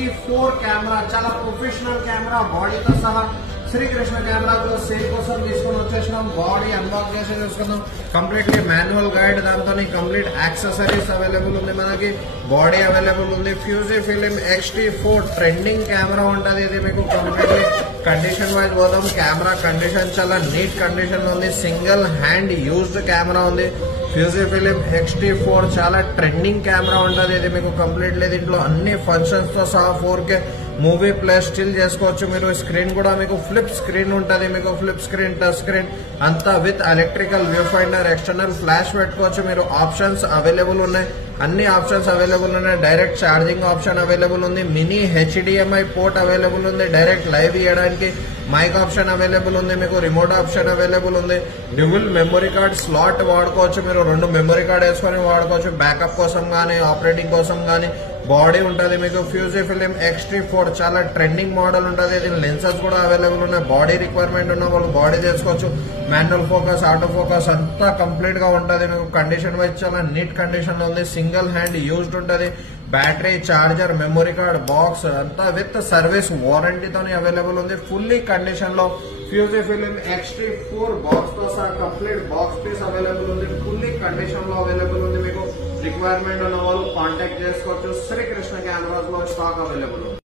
X-T4 camera చాలా professional camera బాడీతో సహా శ్రీకృష్ణ కెమెరాలో సేల్ కోసం తీసుకొని వచ్చేసినాం. బాడీ అన్బాక్స్ చేసి చూసుకుందాం. కంప్లీట్లీ మాన్యువల్ గైడ్, దాంతో కంప్లీట్ యాక్సెసరీస్ అవైలబుల్ ఉంది. మనకి బాడీ అవైలబుల్ ఉంది. Fuji film X-T4 trending camera ఉంటుంది. ఇది మీకు కంప్లీట్లీ కండిషన్ వైజ్ పోదాం. కెమెరా కండిషన్ చాలా నీట్ కండిషన్ లో ఉంది. సింగిల్ హ్యాండ్ యూజ్డ్ కెమెరా ఉంది. ఫ్యూజీ ఫిలిం X-T4 చాలా ట్రెండింగ్ కెమెరా ఉంటుంది. ఇది మీకు కంప్లీట్లీ దీంట్లో అన్ని ఫంక్షన్స్ తో సహా 4K మూవీ ప్లస్ స్టిల్ చేసుకోవచ్చు. మీరు స్క్రీన్ కూడా మీకు ఫ్లిప్ స్క్రీన్ ఉంటుంది. మీకు ఫ్లిప్ స్క్రీన్, టచ్ స్క్రీన్ అంతా with electrical view finder, external flash పెట్టుకోవచ్చు. మీరు ఆప్షన్స్ అవైలబుల్ ఉన్నాయి. అన్ని ఆప్షన్స్ అవైలబుల్ ఉన్నాయి. డైరెక్ట్ ఛార్జింగ్ ఆప్షన్ అవైలబుల్ ఉంది. మినీ HDMI పోర్ట్ అవైలబుల్ ఉంది. డైరెక్ట్ లైవ్ ఇవ్వడానికి మైక్ ఆప్షన్ అవైలబుల్ ఉంది. మీకు రిమోట్ ఆప్షన్ అవైలబుల్ ఉంది. డ్యూయల్ మెమరీ కార్డ్ స్లాట్ వాడుకోవచ్చు. మీరు 2 మెమరీ కార్డ్ వేసుకొని వాడుకోవచ్చు. బ్యాకప్ కోసం కానీ ఆపరేటింగ్ కోసం కానీ బాడీ ఉంటుంది. మీకు ఫ్యూజీ ఫిలిం X-T4 చాలా ట్రెండింగ్ మోడల్ ఉంటుంది. దీని లెన్సెస్ కూడా అవైలబుల్ ఉన్నాయి. బాడీ రిక్వైర్మెంట్ ఉన్న వాళ్ళు బాడీ చేసుకోవచ్చు. మాన్యువల్ ఫోకస్, ఆటో ఫోకస్ అంతా కంప్లీట్ గా ఉంటుంది. మీకు కండిషన్ వైజ్ చాలా నీట్ కండిషన్ లో ఉంది. సింగిల్ హ్యాండ్ యూజ్డ్ ఉంటుంది. Battery, charger, memory card, box అంతా విత్ సర్వీస్ వారంటీతో అవైలబుల్ ఉంది. ఫుల్లీ కండిషన్ లో ఫ్యూజీ ఫిలిం X-T4 బాక్స్ తో సహా కంప్లీట్ బాక్స్ పీస్ అవైలబుల్ ఉంది. ఫుల్లీ కండిషన్ లో అవైలబుల్ ఉంది. మీకు రిక్వైర్మెంట్ ఉన్న వాళ్ళు కాంటాక్ట్ చేసుకోవచ్చు. శ్రీకృష్ణ కెమెరాస్ లో స్టాక్ అవైలబుల్ ఉంది.